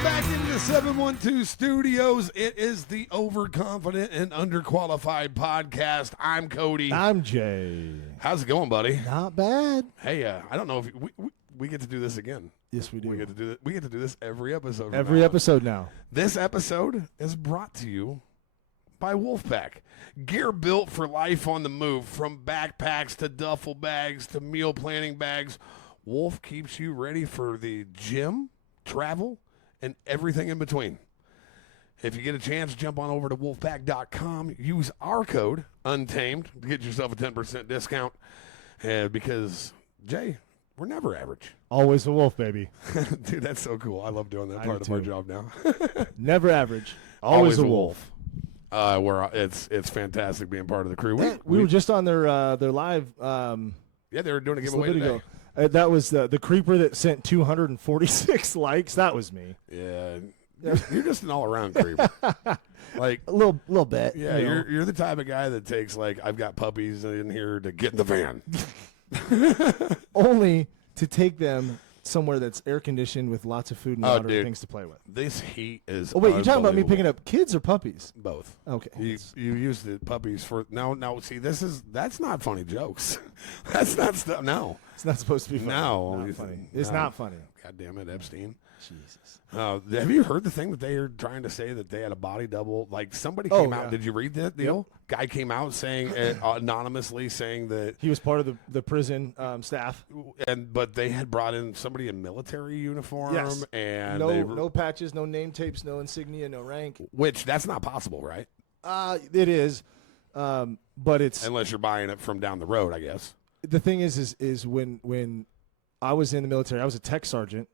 Back into the 712 studios. It is the Overconfident and Underqualified podcast. I'm Cody. I'm Jay. How's it going, buddy? Not bad. Hey, I don't know if we get to do this again. Yes, we do. We get to do this every episode. Every episode now. This episode is brought to you by Wolfpack. Gear built for life on the move, from backpacks to duffel bags to meal planning bags. Wolf keeps you ready for the gym, travel, and everything in between. If you get a chance, jump on over to wolfpack.com. Use our code, Untamed, to get yourself a 10% discount. Because, Jay, we're never average. Always a wolf, baby. Dude, that's so cool. I love doing that part of our job now. Never average. Always a wolf. It's fantastic being part of the crew. We were just on their live. Yeah, they were doing a giveaway today. Ago. That was the creeper that sent 246 likes. That was me. Yeah, you're just an all-around creeper. Like a little bit. Yeah, you're the type of guy that takes, like, I've got puppies in here to get in the van. Only to take them somewhere that's air conditioned with lots of food and water and things to play with. This heat is. Oh wait, you're talking about me picking up kids or puppies? Both. Okay. You used the puppies for no. See, that's not funny jokes. That's not stuff. No, it's not supposed to be funny. No, not funny. It's not funny. God damn it, Epstein. Jesus. Have you heard the thing that they are trying to say that they had a body double? Like, somebody came out. Did you read that deal? Yep. Guy came out saying anonymously saying that he was part of the prison staff, but they had brought in somebody in military uniform. Yes. And no patches, no name tapes, no insignia, no rank. Which that's not possible, right? It is, but it's unless you're buying it from down the road, I guess. The thing is when I was in the military, I was a tech sergeant.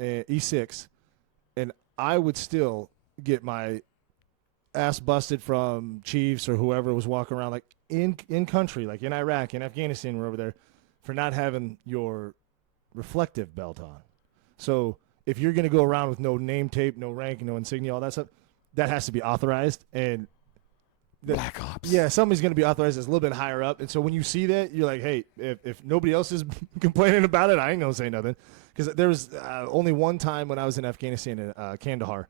E6, and I would still get my ass busted from chiefs or whoever was walking around, like in country, like in Iraq, in Afghanistan, we're over there, for not having your reflective belt on. So if you're going to go around with no name tape, no rank, no insignia, all that stuff, that has to be authorized. And Black Ops. Yeah, somebody's going to be authorized that's a little bit higher up. And so when you see that, you're like, hey, if nobody else is complaining about it, I ain't going to say nothing. Because there was only one time when I was in Afghanistan in Kandahar,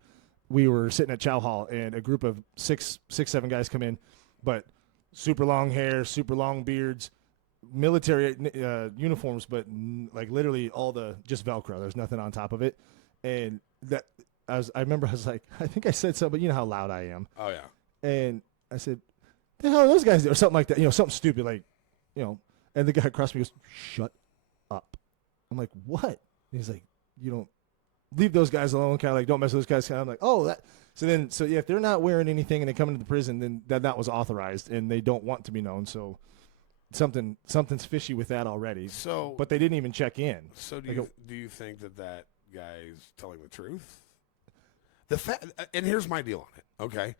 we were sitting at Chow Hall, and a group of six, 7 guys come in, but super long hair, super long beards, military uniforms, but like literally all just Velcro. There's nothing on top of it. And I remember I was like, I think I said something, but you know how loud I am. Oh, yeah. And I said, the hell are those guys do? Or something like that, something stupid, like, and the guy across from me goes, shut up. I'm like, what? And he's like, you don't leave those guys alone, kind of like, don't mess with those guys. I'm like, oh, that. So if they're not wearing anything and they come into the prison, then that was authorized and they don't want to be known. So something's fishy with that already. So, but they didn't even check in. So do you think that guy's telling the truth? And here's my deal on it. Okay.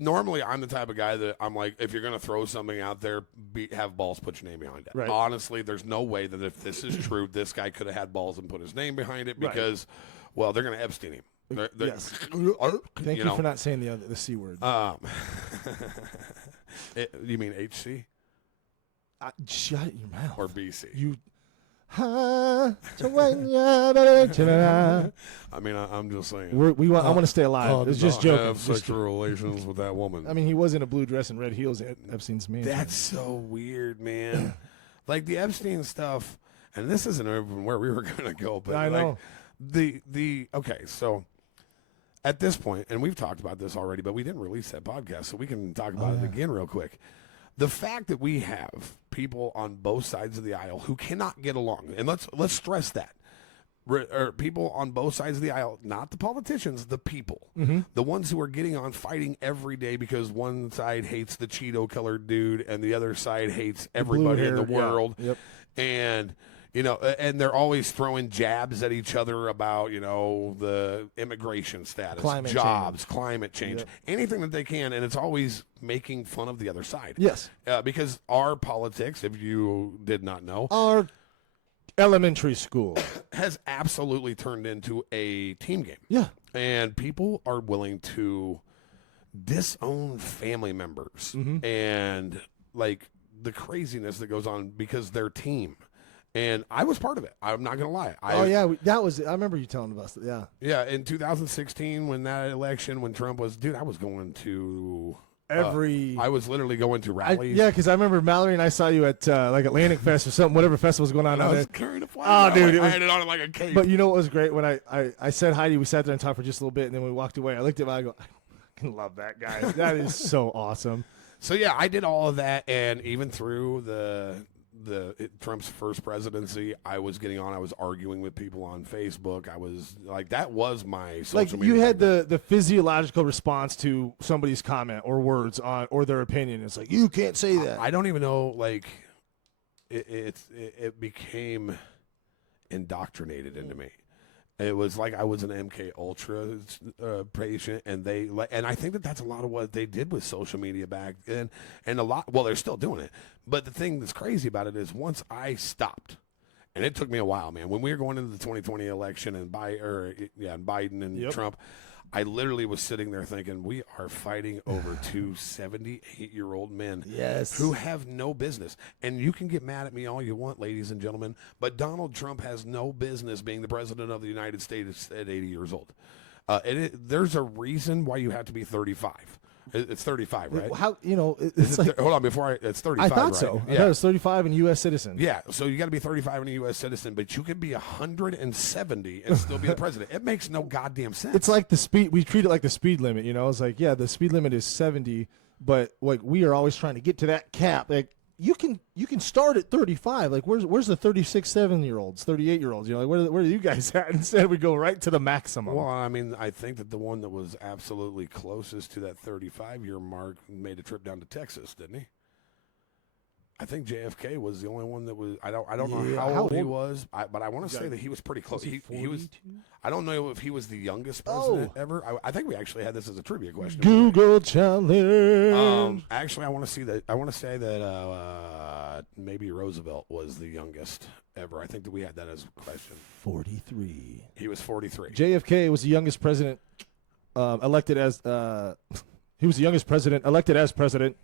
Normally, I'm the type of guy that I'm like, if you're going to throw something out there, have balls, put your name behind it. Right. Honestly, there's no way that if this is true, this guy could have had balls and put his name behind it because, well, they're going to Epstein him. Yes. Thank you for not saying the C word. You mean HC? Shut your mouth. Or BC? I mean, I'm just saying. I want to stay alive. It's just joking. Have sexual relations with that woman. I mean, he was in a blue dress and red heels at Epstein's man. That's so weird, man. Like the Epstein stuff, and this isn't even where we were going to go, but I know. Okay, so at this point, and we've talked about this already, but we didn't release that podcast, so we can talk about it again real quick. The fact that we have people on both sides of the aisle who cannot get along, and let's stress that, or people on both sides of the aisle, not the politicians, the people, the ones who are getting on fighting every day because one side hates the Cheeto-colored dude and the other side hates everybody in the world, and and they're always throwing jabs at each other about, the immigration status, climate change, anything that they can. And it's always making fun of the other side. Yes. Because our politics, if you did not know, our elementary school has absolutely turned into a team game. Yeah. And people are willing to disown family members and like the craziness that goes on because they're team. And I was part of it. I'm not going to lie. I remember you telling us that. Yeah. Yeah, in 2016 when that election, when Trump was, dude, I was going to I was literally going to rallies. Because I remember Mallory and I saw you at like Atlantic Fest or something, whatever festival was going on. I was carrying a flag. Oh, dude, I had it on like a cape. But you know what was great? When I said hi to you, we sat there and talked for just a little bit, and then we walked away. I looked at him, I go, I can love that guy. That is so awesome. So yeah, I did all of that, and even through Trump's first presidency, I was getting on. I was arguing with people on Facebook. I was like, that was my social media. You had the physiological response to somebody's comment or words on or their opinion. It's like, you can't say that. I don't even know. Like, it became indoctrinated into me. It was like I was an MK Ultra patient, and I think that's a lot of what they did with social media back then, and a lot. Well, they're still doing it, but the thing that's crazy about it is once I stopped, and it took me a while, man. When we were going into the 2020 election and Biden and Trump, I literally was sitting there thinking, we are fighting over two 78-year-old men who have no business. And you can get mad at me all you want, ladies and gentlemen, but Donald Trump has no business being the president of the United States at 80 years old. There's a reason why you have to be 35. It's 35, right? How it's like, hold on, it's 35. I thought right? so. Yeah. I thought it was 35 and U.S. citizen. Yeah, so you got to be 35 and a U.S. citizen, but you could be 170 and still be the president. It makes no goddamn sense. It's like the speed. We treat it like the speed limit. It's like, yeah, the speed limit is 70, but like we are always trying to get to that cap. Like you can start at 35. Like where's the 36, 7-year-olds, 38-year-olds? Like where are you guys at? Instead, we go right to the maximum. Well, I mean, I think that the one that was absolutely closest to that 35-year mark made a trip down to Texas, didn't he? I think JFK was the only one that was. I don't know how old he was, but I want to say that he was pretty close. He was. I don't know if he was the youngest president ever. I think we actually had this as a trivia question. Google challenge. Actually, I want to see that. I want to say that maybe Roosevelt was the youngest ever. I think that we had that as a question. 43. He was 43. JFK was the youngest president elected as. He was the youngest president elected as president.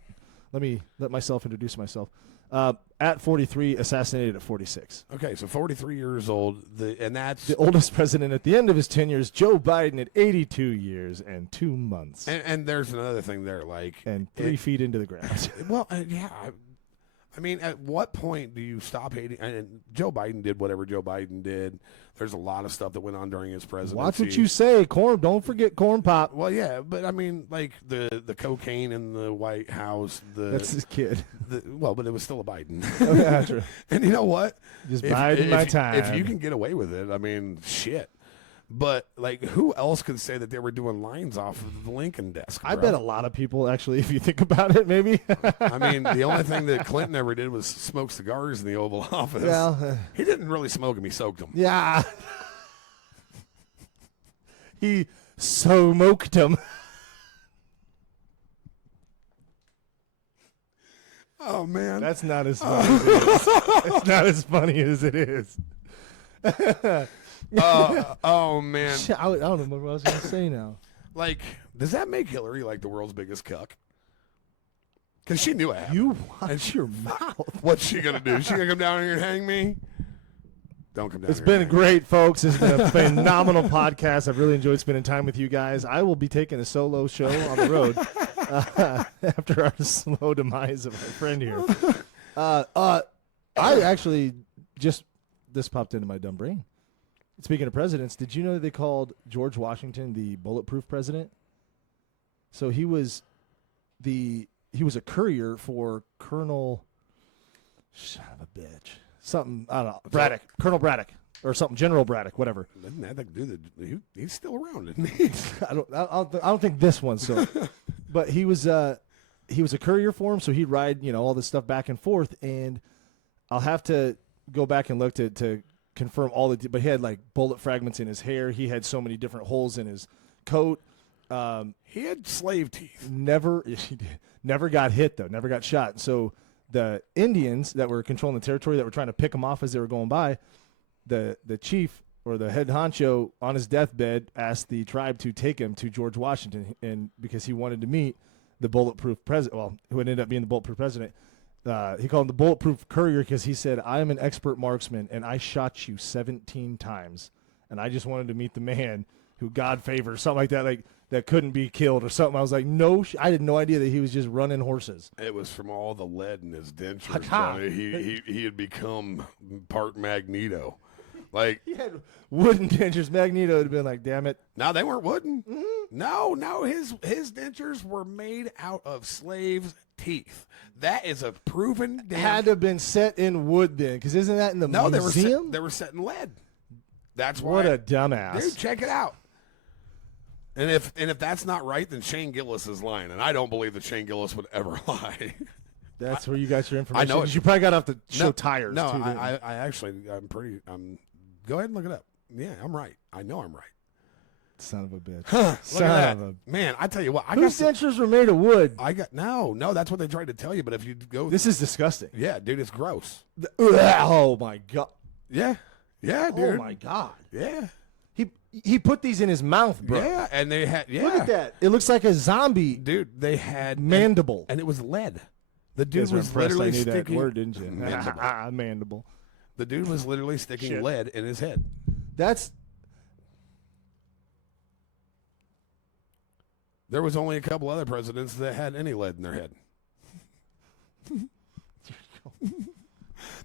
Let myself introduce myself. At 43, assassinated at 46. Okay, so 43 years old, and that's the oldest president at the end of his tenure is Joe Biden at 82 years and 2 months. And there's another thing there, like and 3 feet into the ground. Well, yeah. I mean, at what point do you stop hating? And Joe Biden did whatever Joe Biden did. There's a lot of stuff that went on during his presidency. Watch what you say, corn. Don't forget corn pop. Well, yeah, but I mean, like the cocaine in the White House. That's his kid. But it was still a Biden. Oh, yeah, true. And you know what? Just biding my time. If you can get away with it, I mean, shit. But, like, who else could say that they were doing lines off of the Lincoln desk, bro? I bet a lot of people, actually, if you think about it, maybe. I mean, the only thing that Clinton ever did was smoke cigars in the Oval Office. Well, he didn't really smoke them. He soaked them. Yeah. He smoked them. Oh, man. That's not as funny as it is. It's not as funny as it is. Oh, man. I don't know what I was going to say now. Like, does that make Hillary like the world's biggest cuck? Because she knew it. You watch your mouth. What's she going to do? Is she going to come down here and hang me? Don't come down It's here. been great, folks. It's been a phenomenal podcast. I've really enjoyed spending time with you guys. I will be taking a solo show on the road after our slow demise of our friend here. I actually this popped into my dumb brain. Speaking of presidents, did you know they called George Washington the bulletproof president? So he was a courier for Colonel son of a bitch. Something, I don't know, Braddock, Colonel Braddock, or something, General Braddock, whatever. Doesn't that do he's still around, isn't he? I don't think this one. So, but he was a courier for him, so he'd ride all this stuff back and forth. And I'll have to go back and look to confirm all but he had like bullet fragments in his hair. He had so many different holes in his coat. He had slave teeth. Never got hit though. Never got shot. So the Indians that were controlling the territory that were trying to pick him off as they were going by, the chief or the head honcho on his deathbed asked the tribe to take him to George Washington, and because he wanted to meet the bulletproof president, well, who ended up being the bulletproof president. He called him the bulletproof courier because he said, I am an expert marksman, and I shot you 17 times. And I just wanted to meet the man who God favors, something like that, like that couldn't be killed or something. I was like, I had no idea that he was just running horses. It was from all the lead in his dentures. Buddy. He had become part Magneto. Like, he had wooden dentures. Magneto would have been like, damn it. No, they weren't wooden. Mm-hmm. No, his dentures were made out of slaves' teeth. That is a proven damn. Had to have been set in wood then, because isn't that in the museum? They were set in lead. That's why. What a dumbass. Dude, check it out. And if that's not right, then Shane Gillis is lying, and I don't believe that Shane Gillis would ever lie. That's where you got your information. I know it. You probably got off the show tires. No, too, I actually, go ahead and look it up. Yeah, I'm right. I know I'm right. Son of a bitch. Son of a man. I tell you what. Whose dentures were made of wood? No. That's what they tried to tell you. But if you go, this is disgusting. Yeah, dude, it's gross. Oh my god. Yeah, dude. Oh my god. Yeah. He put these in his mouth, bro. Yeah, and they had. Yeah. Look at that. It looks like a zombie. Dude, they had mandible, and it was lead. The dude was literally sticking. That word, didn't you? Mandible. Mandible. The dude was literally sticking lead in his head. There was only a couple other presidents that had any lead in their head.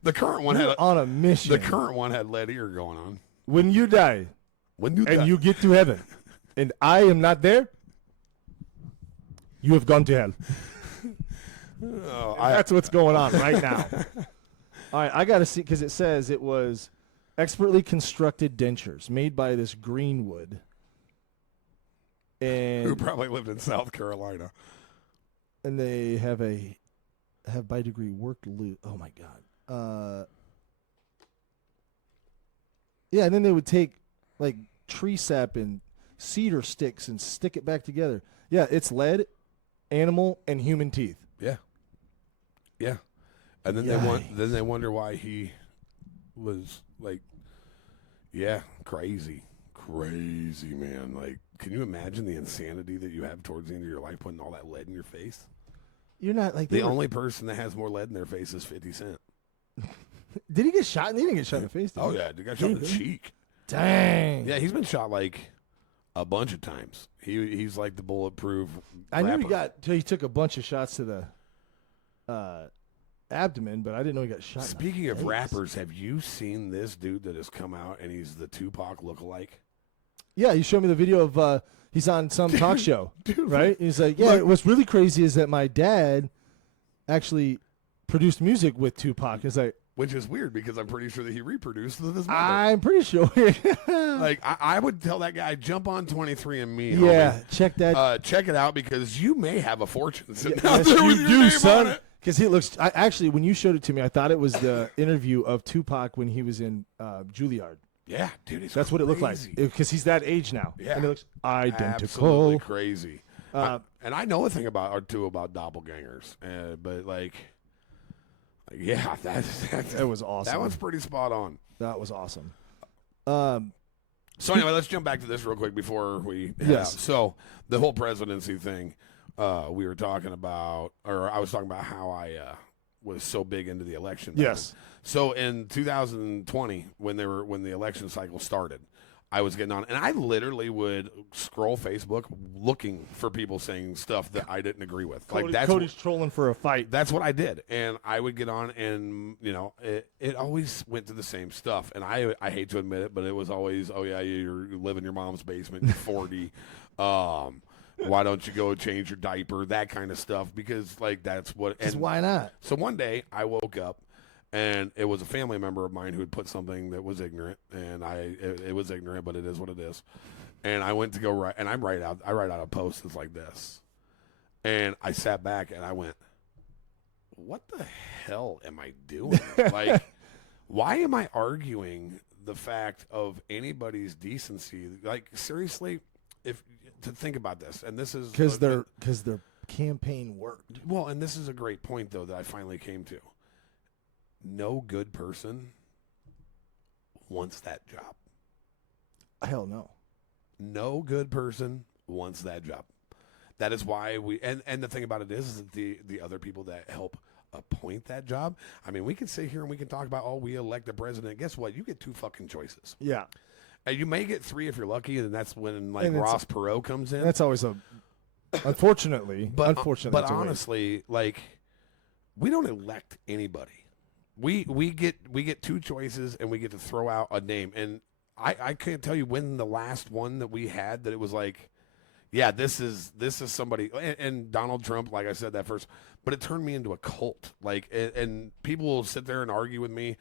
The current one had on a mission. The current one had lead ear going on. When you die, you get to heaven, and I am not there, you have gone to hell. That's what's going on right now. All right, I got to see, because it says it was expertly constructed dentures made by this Greenwood. And who probably lived in South Carolina. And they have by degree worked loop. Oh, my God. Yeah, and then they would take, like, tree sap and cedar sticks and stick it back together. Yeah, it's lead, animal, and human teeth. Yeah. Yeah. And then they wonder why he was, like, crazy, man. Like, can you imagine the insanity that you have towards the end of your life putting all that lead in your face? You're not like the only person that has more lead in their face is 50 Cent. Did he get shot? He didn't get shot in the face. Oh yeah, he got shot in the cheek. Dang. Yeah, he's been shot like a bunch of times. He's like the bulletproof. I knew he took a bunch of shots to the abdomen, but I didn't know he got shot. Speaking of rappers, have you seen this dude that has come out and he's the Tupac lookalike? Yeah, you showed me the video of he's on some talk show, right? He's like, what's really crazy is that my dad actually produced music with Tupac. It's like, which is weird because I'm pretty sure that he reproduced with his mother. I'm pretty sure. Like, I would tell that guy, jump on 23andMe. Yeah, homie. check that. Check it out because you may have a fortune sitting yes, out there with your name son. on it. Because he looks. Actually, when you showed it to me, I thought it was the interview of Tupac when he was in Juilliard. Yeah, dude, that's what it looked like. Because he's that age now. Yeah, and it looks identical. Absolutely crazy. And I know a thing about doppelgangers, but like, yeah, that was awesome. That one's pretty spot on. That was awesome. So anyway, let's jump back to this real quick before we head out. So the whole presidency thing, we were talking about, or I was talking about how I was so big into the election. Yes. So in 2020, when the election cycle started, I was getting on, and I literally would scroll Facebook looking for people saying stuff that I didn't agree with. Cody's trolling for a fight. That's what I did, and I would get on, and it always went to the same stuff. And I hate to admit it, but it was always, oh yeah, you live in your mom's basement, you're 40. Why don't you go change your diaper? That kind of stuff, because like that's what. And why not? So one day I woke up. And it was a family member of mine who had put something that was ignorant, and it was ignorant, but it is what it is. And I went to go write, and I write out a post that's like this. And I sat back and I went, what the hell am I doing? Like, why am I arguing the fact of anybody's decency? Like, seriously, to think about this, and this is because their campaign worked. Well, and this is a great point though that I finally came to. No good person wants that job. Hell no. No good person wants that job. That is why and the thing about it is that the other people that help appoint that job. I mean, we can sit here and we can talk about, oh, we elect the president. Guess what? You get 2 fucking choices. Yeah. And you may get 3 if you're lucky, and that's when And Ross Perot comes in. That's always unfortunately. But that's a honestly, like, we don't elect anybody. We get 2 choices, and we get to throw out a name. And I can't tell you when the last one that we had that it was like, yeah, this is somebody. And Donald Trump, like I said that first, but it turned me into a cult. Like, and people will sit there and argue with me.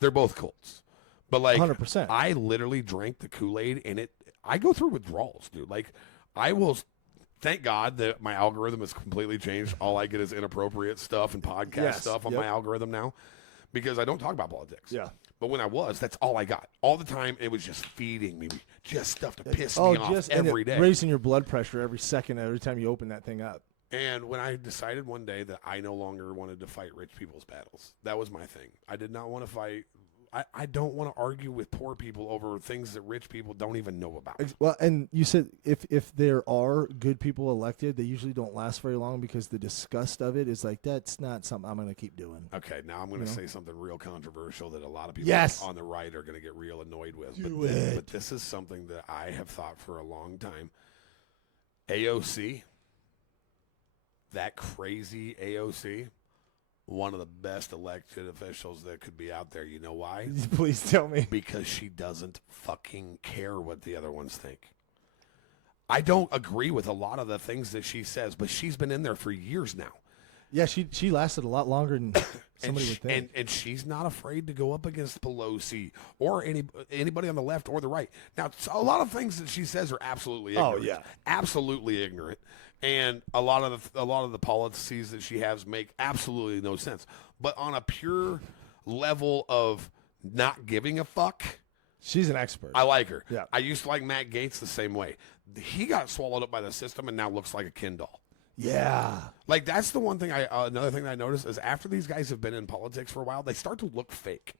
They're both cults. But like, 100%. I literally drank the Kool-Aid, and I go through withdrawals, dude. Like, I will. Thank God that my algorithm has completely changed. All I get is inappropriate stuff and podcast stuff on my algorithm now, because I don't talk about politics. Yeah. But when I was, that's all I got. All the time, it was just feeding me, just stuff to piss me off every day. Raising your blood pressure every second, every time you open that thing up. And when I decided one day that I no longer wanted to fight rich people's battles, that was my thing. I did not want to fight. I don't want to argue with poor people over things that rich people don't even know about. Well, and you said if there are good people elected, they usually don't last very long because the disgust of it is like, that's not something I'm going to keep doing. Okay, now I'm going to say something real controversial that a lot of people on the right are going to get real annoyed with. But this is something that I have thought for a long time. AOC, that crazy AOC, one of the best elected officials that could be out there. You know why? Please tell me. Because she doesn't fucking care what the other ones think. I don't agree with a lot of the things that she says, but she's been in there for years now. Yeah, she lasted a lot longer than somebody would think. And she's not afraid to go up against Pelosi or anybody on the left or the right. Now, a lot of things that she says are absolutely ignorant. Oh, yeah. Absolutely ignorant. And a lot of the policies that she has make absolutely no sense. But on a pure level of not giving a fuck, she's an expert. I like her. Yeah. I used to like Matt Gaetz the same way. He got swallowed up by the system and now looks like a Ken doll. Yeah. Like, that's the one thing another thing that I noticed is after these guys have been in politics for a while, they start to look fake.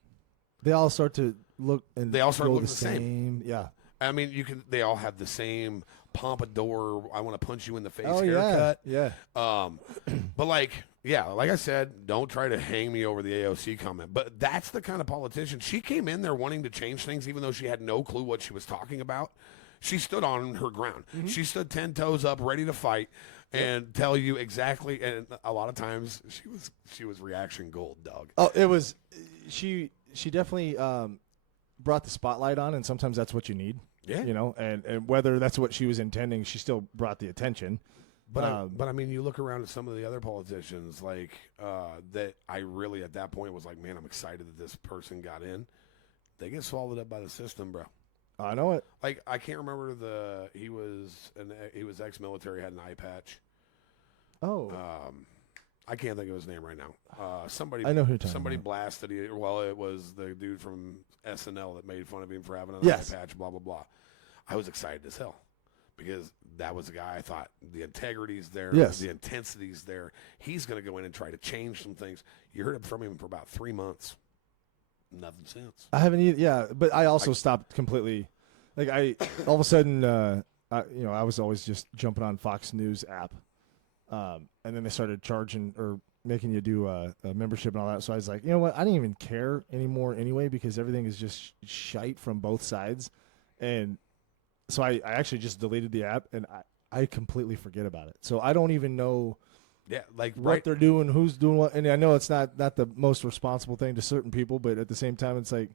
They all start to look and they all start go looking the the same. Yeah. I mean, they all have the same pompadour, I want to punch you in the face haircut. haircut. Yeah. But like I said, don't try to hang me over the AOC comment. But that's the kind of politician. She came in there wanting to change things, even though she had no clue what she was talking about. She stood on her ground. Mm-hmm. She stood 10 toes up, ready to fight, and tell you exactly. And a lot of times, she was reaction gold, dog. Oh, it was. She definitely brought the spotlight on, and sometimes that's what you need. Yeah. You know, and whether that's what she was intending, she still brought the attention. But I mean, you look around at some of the other politicians, like that. I really at that point was like, man, I'm excited that this person got in. They get swallowed up by the system, bro. I know it. Like, I can't remember he was ex-military, had an eye patch. Oh. I can't think of his name right now. Somebody I know who you're talking somebody about. blasted it. Well, it was the dude from SNL that made fun of him for having an Yes. eye patch, blah, blah, blah. I was excited as hell because that was a guy I thought the integrity's there, Yes. the intensity's there. He's going to go in and try to change some things. You heard from him for about 3 months. Nothing since. I haven't either. Yeah, but I also stopped completely. Like all of a sudden, I was always just jumping on Fox News app, and then they started charging or making you do a membership and all that. So I was like, you know what? I didn't even care anymore anyway because everything is just shite from both sides, and so I actually just deleted the app and I completely forget about it. So I don't even know. Yeah, like what they're doing, who's doing what, and I know it's not the most responsible thing to certain people, but at the same time, it's like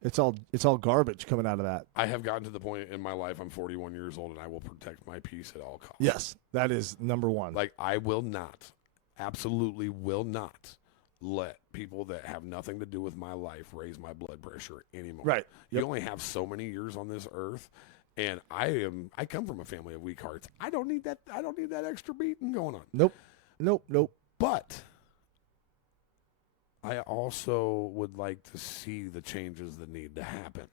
it's all garbage coming out of that. I have gotten to the point in my life. I'm 41 years old, and I will protect my peace at all costs. Yes, that is number one. Like, I will not, absolutely will not let people that have nothing to do with my life raise my blood pressure anymore. Right. You only have so many years on this earth. And I come from a family of weak hearts. I don't need that extra beating going on. Nope. But I also would like to see the changes that need to happen.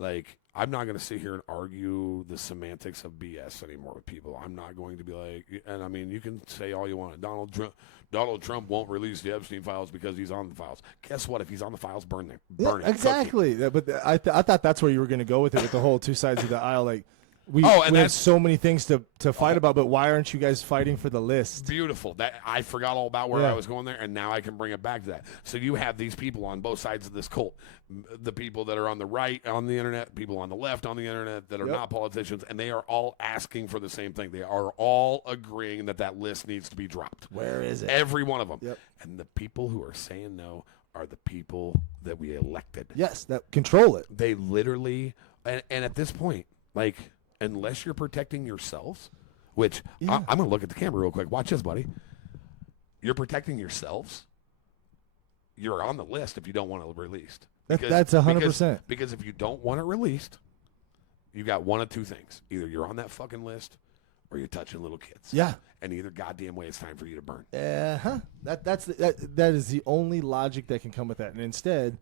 Like, I'm not going to sit here and argue the semantics of BS anymore with people. I'm not going to be like, and I mean, you can say all you want. Donald Trump won't release the Epstein files because he's on the files. Guess what? If he's on the files, burn it. Exactly. Yeah, but I thought that's where you were going to go with it, with the whole two sides of the aisle. Like, We have so many things to fight about, but why aren't you guys fighting for the list? Beautiful. That I forgot all about where I was going there, and now I can bring it back to that. So you have these people on both sides of this cult. The people that are on the right on the internet, people on the left on the internet that are not politicians, and they are all asking for the same thing. They are all agreeing that list needs to be dropped. Where is it? Every one of them. Yep. And the people who are saying no are the people that we elected. Yes, that control it. They literally, and at this point, like, unless you're protecting yourselves, which I'm going to look at the camera real quick. Watch this, buddy. You're protecting yourselves. You're on the list if you don't want it released. That's 100%. Because if you don't want it released, you got one of two things. Either you're on that fucking list or you're touching little kids. Yeah. And either goddamn way it's time for you to burn. That is the only logic that can come with that. And instead,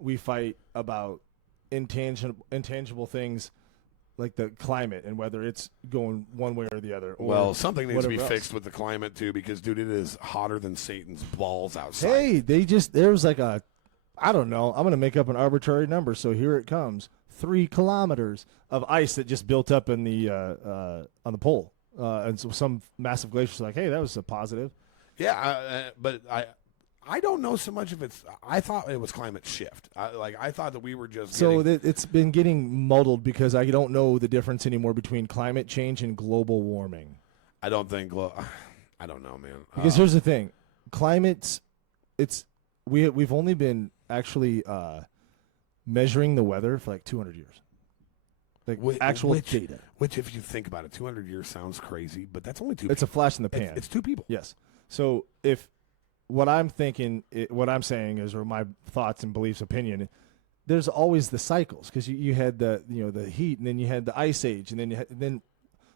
we fight about intangible things like the climate and whether it's going one way or the other. Or something needs to be fixed with the climate too, because dude, it is hotter than Satan's balls outside. Hey, there was like I don't know, I'm going to make up an arbitrary number, so here it comes. 3 kilometers of ice that just built up in the on the pole. And so some massive glacier's like, hey, that was a positive. Yeah, but I don't know so much if it's. I thought it was climate shift. I thought that we were just. It's been getting muddled because I don't know the difference anymore between climate change and global warming. I don't think. I don't know, man. Because here's the thing, climate's. We've only been actually measuring the weather for like 200 years. Like actual data. Which, if you think about it, 200 years sounds crazy, but that's only 2 It's a flash in the pan. It's 2 people. Yes. So if what I'm thinking, what I'm saying is, or my thoughts and beliefs, opinion, there's always the cycles because you had the heat, and then you had the ice age, and then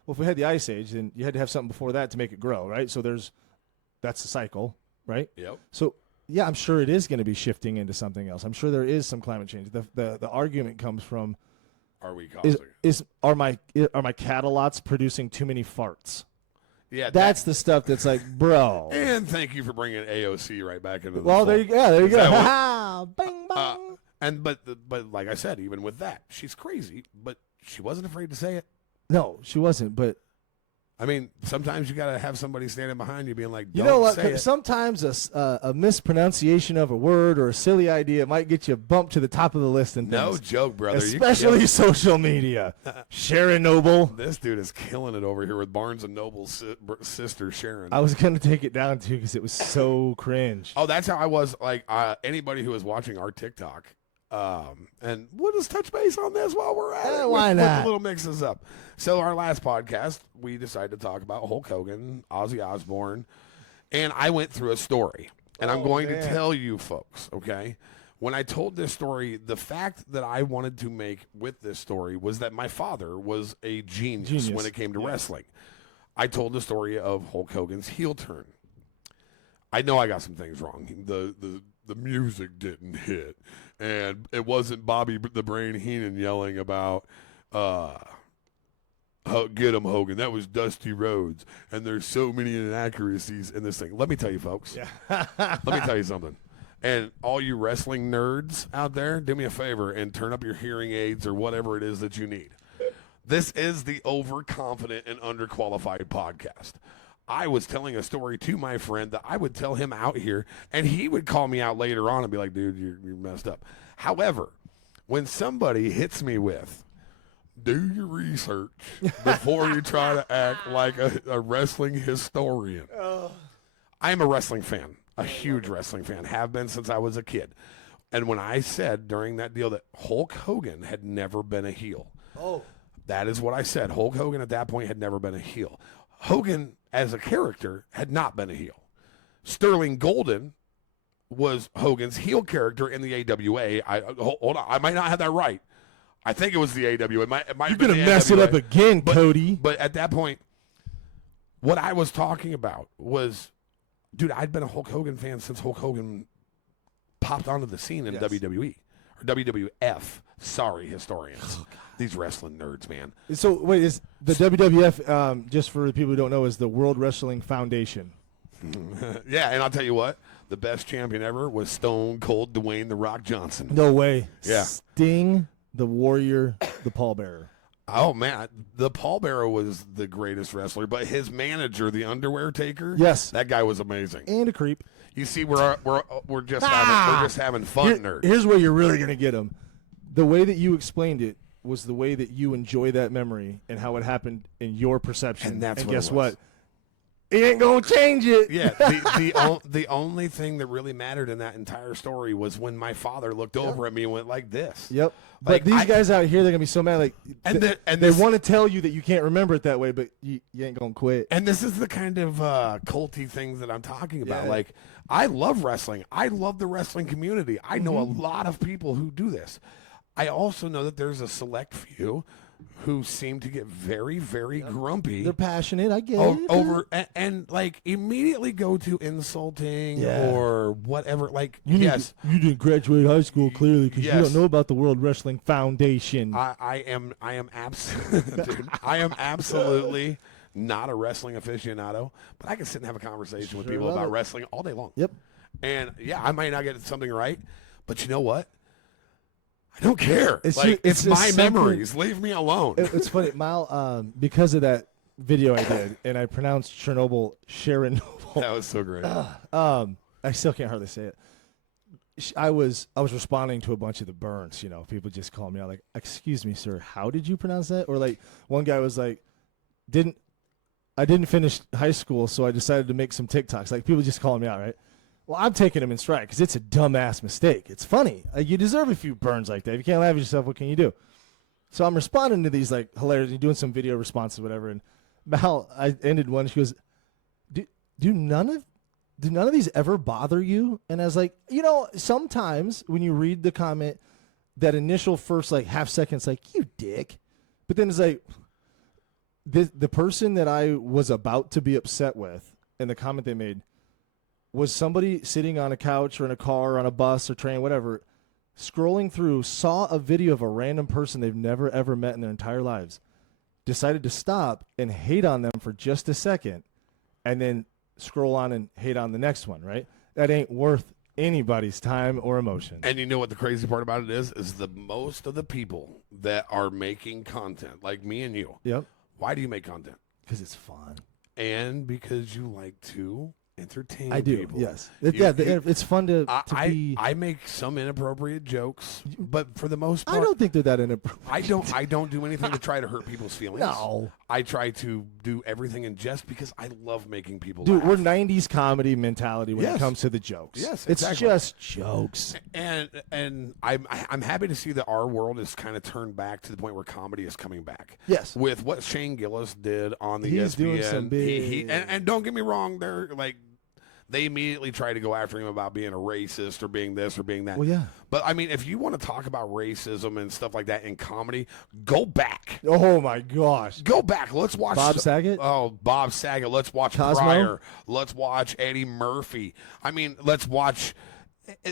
if we had the ice age, then you had to have something before that to make it grow, right? So that's the cycle, right? Yep. So yeah, I'm sure it is going to be shifting into something else. I'm sure there is some climate change. The argument comes from, are we causing? Are my cattle lots producing too many farts? Yeah, that's the stuff that's like, bro. And thank you for bringing AOC right back into the Well, there you go. Bing, bang. But like I said, even with that, she's crazy, but she wasn't afraid to say it. No, she wasn't. But I mean, sometimes you got to have somebody standing behind you being like, you know what? Say it. Sometimes a mispronunciation of a word or a silly idea might get you bumped to the top of the list and things. No joke, brother. Especially social media. Sharon Noble. This dude is killing it over here with Barnes & Noble's sister, Sharon. I was going to take it down, too, because it was so cringe. Oh, that's how I was. Like, anybody who was watching our TikTok, and we'll just touch base on this while we're at it. Why not? A little mixes up. So our last podcast, we decided to talk about Hulk Hogan, Ozzy Osbourne, and I went through a story. And I'm going to tell you folks, okay? When I told this story, the fact that I wanted to make with this story was that my father was a genius when it came to wrestling. I told the story of Hulk Hogan's heel turn. I know I got some things wrong. The music didn't hit, and it wasn't Bobby the Brain Heenan yelling about get him, Hogan. That was Dusty Rhodes, and there's so many inaccuracies in this thing. Let me tell you, folks. Let me tell you something. And all you wrestling nerds out there, do me a favor and turn up your hearing aids or whatever it is that you need. This is the Overconfident and Underqualified podcast. I was telling a story to my friend that I would tell him out here, and he would call me out later on and be like, dude, you're messed up. However, when somebody hits me with, do your research before you try to act like a wrestling historian. I'm a wrestling fan, a huge wrestling fan, have been since I was a kid. And when I said during that deal that Hulk Hogan had never been a heel, that is what I said. Hulk Hogan at that point had never been a heel. Hogan, as a character, had not been a heel. Sterling Golden was Hogan's heel character in the AWA. Hold on, I might not have that right. I think it was the AWA. It might You're going to mess it up again, Cody. But at that point, what I was talking about was, dude, I'd been a Hulk Hogan fan since Hulk Hogan popped onto the scene in WWE. Or WWF. Sorry, historians. These wrestling nerds, man. So, wait, is the WWF, just for the people who don't know, is the World Wrestling Foundation. Yeah, and I'll tell you what. The best champion ever was Stone Cold Dwayne The Rock Johnson. No way. Yeah. Sting, the Warrior, the pallbearer. Oh man, the pallbearer was the greatest wrestler, but his manager, the underwear taker, Yes. that guy was amazing. And a creep. You see, we're just having fun, nerds. Here's where you're really gonna get him. The way that you explained it was the way that you enjoy that memory and how it happened in your perception. And that's what guess it was. what? It ain't gonna change it. Yeah, the only thing that really mattered in that entire story was when my father looked over at me and went like this. Yep. But Like, these guys out here, they're gonna be so mad. Like, And they want to tell you that you can't remember it that way, but you ain't gonna quit. And this is the kind of culty things that I'm talking about. Yeah. Like, I love wrestling. I love the wrestling community. I know a lot of people who do this. I also know that there's a select few who seem to get very, very grumpy. They're passionate. I get it. Over and like immediately go to insulting or whatever. Like, You didn't graduate high school clearly because you don't know about the World Wrestling Foundation. I am absolutely not a wrestling aficionado, but I can sit and have a conversation with people about wrestling all day long. Yep. And yeah, I might not get something right, but you know what? I don't care. It's just my something- memories. Leave me alone. It's funny, Mal, because of that video I did, and I pronounced Chernobyl Chernobyl. That was so great. I still can't hardly say it. I was responding to a bunch of the burns. You know, people just call me out like, "Excuse me, sir, how did you pronounce that?" Or like one guy was like, I didn't finish high school, so I decided to make some TikToks." Like people just calling me out, right? Well, I'm taking them in stride because it's a dumbass mistake. It's funny. You deserve a few burns like that. If you can't laugh at yourself, what can you do? So I'm responding to these like hilarious, doing some video responses, whatever. And Mal, I ended one. She goes, "Do none of these ever bother you?" And I was like, sometimes when you read the comment, that initial first like half second, it's like, "You dick," but then it's like the person that I was about to be upset with, and the comment they made was somebody sitting on a couch or in a car or on a bus or train, whatever, scrolling through, saw a video of a random person they've never, ever met in their entire lives, decided to stop and hate on them for just a second, and then scroll on and hate on the next one, right? That ain't worth anybody's time or emotion. And you know what the crazy part about it is the most of the people that are making content, like me and you. Yep. Why do you make content? Because it's fun. And because you like to entertain I do, people. yes. It's fun to be. I make some inappropriate jokes, but for the most part, I don't think they're that inappropriate. I don't do anything to try to hurt people's feelings. No. I try to do everything in jest because I love making people Dude, laugh. we're 90s comedy mentality when it Yes. comes to the jokes. Yes, It's exactly. just jokes. And I'm happy to see that our world is kind of turned back to the point where comedy is coming back. Yes. With what Shane Gillis did on the He's ESPN. doing some big- And don't get me wrong, they're like they immediately try to go after him about being a racist or being this or being that. Well, yeah. But I mean, if you want to talk about racism and stuff like that in comedy, go back. Oh, my gosh. Go back. Let's watch Bob Saget? Oh, Bob Saget. Let's watch Cosmo? Pryor. Let's watch Eddie Murphy. I mean, let's watch.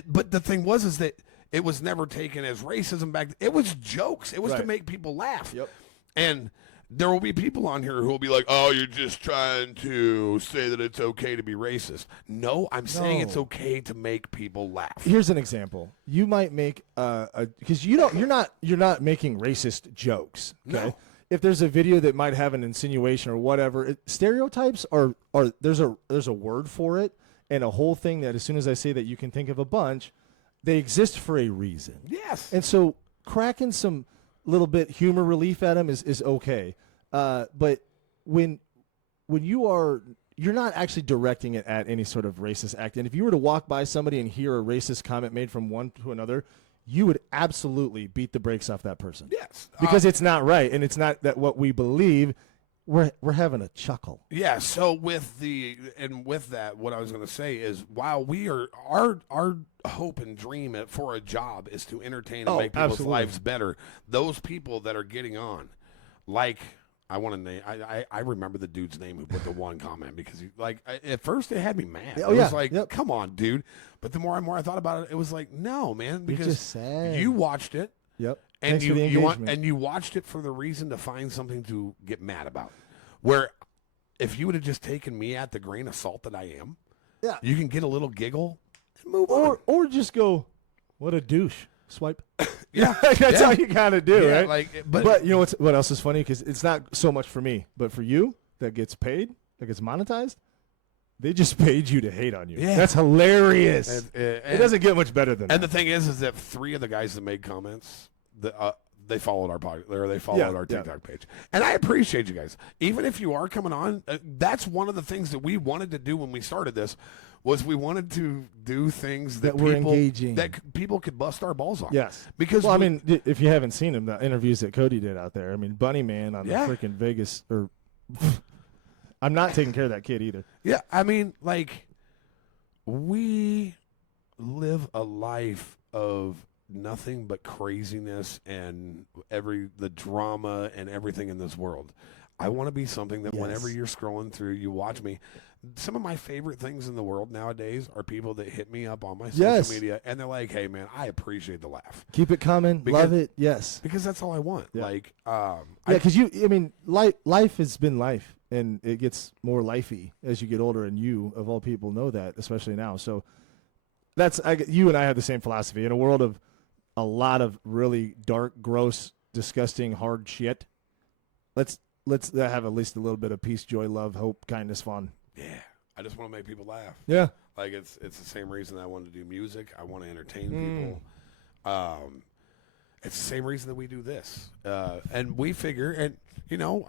But the thing is that it was never taken as racism back. It was jokes. It was to Right. make people laugh. Yep. And there will be people on here who will be like, "Oh, you're just trying to say that it's okay to be racist." No, I'm saying it's No. okay to make people laugh. Here's an example. You might make because you're not making racist jokes. Okay. No. If there's a video that might have an insinuation or whatever, stereotypes are there's a word for it and a whole thing that as soon as I say that you can think of a bunch, they exist for a reason. Yes. And so cracking some little bit humor relief at them is okay. But when you're not actually directing it at any sort of racist act. And if you were to walk by somebody and hear a racist comment made from one to another, you would absolutely beat the brakes off that person. Yes. Because it's not right, and it's not that what we believe. We're having a chuckle. Yeah, so with that, what I was going to say is, while we are our hope and dream for a job is to entertain and make people's absolutely. lives better. Those people that are getting on, like I want to name, I remember the dude's name who put the one comment because at first it had me mad. Oh, it yeah. was like, Yep. come on, dude. But the more and more I thought about it, it was like, no, man, because just sad. you watched it. Yep. And Thanks for the engagement. you watched it for the reason to find something to get mad about. Where if you would have just taken me at the grain of salt that I am, Yeah. you can get a little giggle and move on. Or just go, what a douche. swipe. Yeah, That's how you kind of do, right? Like, but you know what else is funny? Because it's not so much for me, but for you that gets paid, that gets monetized, they just paid you to hate on you. Yeah. That's hilarious. it doesn't get much better than that. And the thing is that 3 of the guys that made comments, they followed our podcast, or they followed our TikTok page. And I appreciate you guys. Even if you are coming on, that's one of the things that we wanted to do when we started this, was we wanted to do things that were people, engaging. that people could bust our balls on. Yes. Because I mean, if you haven't seen him, the interviews that Cody did out there, I mean, Bunny Man on the freaking Vegas, or I'm not taking care of that kid either. Yeah, I mean, like, we live a life of nothing but craziness and the drama and everything in this world. I want to be something that whenever you're scrolling through, you watch me. Some of my favorite things in the world nowadays are people that hit me up on my social media, and they're like, hey, man, I appreciate the laugh. Keep it coming. Love it. Yes. Because that's all I want. Yeah. Like, because life has been life, and it gets more lifey as you get older, and you, of all people, know that, especially now. So you and I have the same philosophy. In a world of a lot of really dark, gross, disgusting, hard shit, let's have at least a little bit of peace, joy, love, hope, kindness, fun. Yeah, I just want to make people laugh. Yeah, like it's the same reason I want to do music. I want to entertain people. It's the same reason that we do this. And we figure, and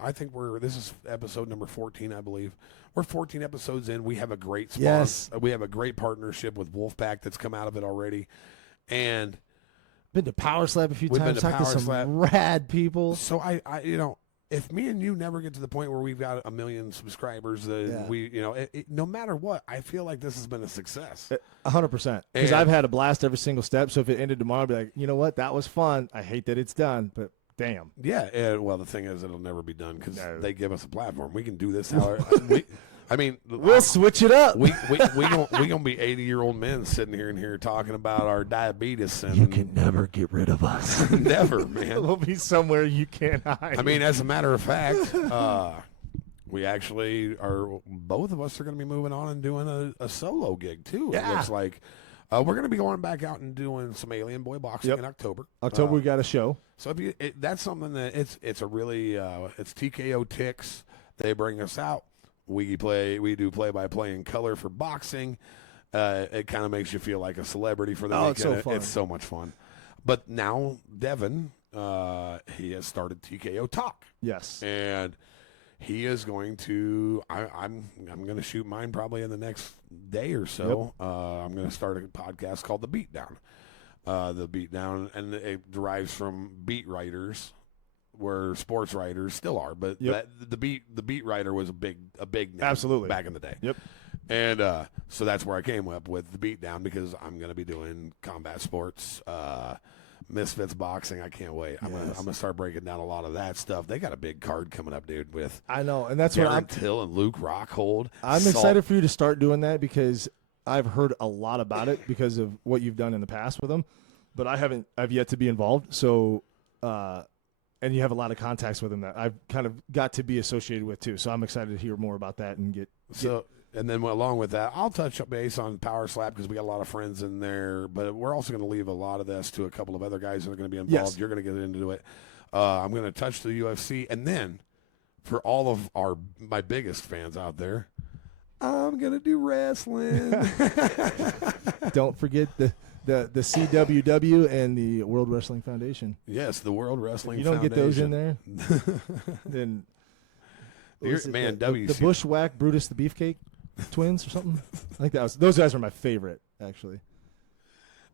I think this is episode number 14, I believe. We're 14 episodes in. We have a great sponsor. Yes. We have a great partnership with Wolfpack that's come out of it already, and been to Power Slap a few We've times. been to Talked to Power some Slap. rad people. So I if me and you never get to the point where we've got 1 million subscribers, no matter what, I feel like this has been a success. 100%. Because I've had a blast every single step. So if it ended tomorrow, I'd be like, you know what? That was fun. I hate that it's done, but damn. Yeah. Well, the thing is, it'll never be done because they give us a platform. We can do this however. We'll switch it up. We gonna be 80-year-old men sitting here talking about our diabetes, and you can never get rid of us. Never, man. We'll be somewhere you can't hide. I mean, as a matter of fact, we actually are. Both of us are going to be moving on and doing a solo gig too. Yeah. It looks like we're going to be going back out and doing some Alien Boy boxing in October. We got a show. So that's something that it's a really it's TKO Ticks. They bring us out. We do play-by-play in color for boxing. It kind of makes you feel like a celebrity for the weekend. It's so fun. It's so much fun. But now Devin, he has started TKO Talk. Yes. And he is going to. I'm going to shoot mine probably in the next day or so. Yep. I'm going to start a podcast called The Beatdown. The Beatdown, and it derives from beat writers, where sports writers still are, but the beat writer was a big name absolutely back in the day. Yep. And so that's where I came up with the Beatdown, because I'm going to be doing combat sports, Misfits boxing. I can't wait. I'm gonna start breaking down a lot of that stuff. They got a big card coming up, dude. With I know, and that's Darren what I'm Till and Luke Rockhold. I'm excited for you to start doing that, because I've heard a lot about it because of what you've done in the past with them, but I've yet to be involved. So. And you have a lot of contacts with them that I've kind of got to be associated with too. So I'm excited to hear more about that and and then along with that, I'll touch base on Power Slap, because we got a lot of friends in there, but we're also going to leave a lot of this to a couple of other guys that are going to be involved. Yes. You're going to get into it. I'm going to touch the UFC, and then for all of my biggest fans out there, I'm going to do wrestling. Don't forget the CWW and the World Wrestling Foundation. Yes, the World Wrestling Foundation. You don't Foundation. get those in there, then WC. The Bushwhack Brutus the Beefcake twins or something like that. Those guys are my favorite, actually.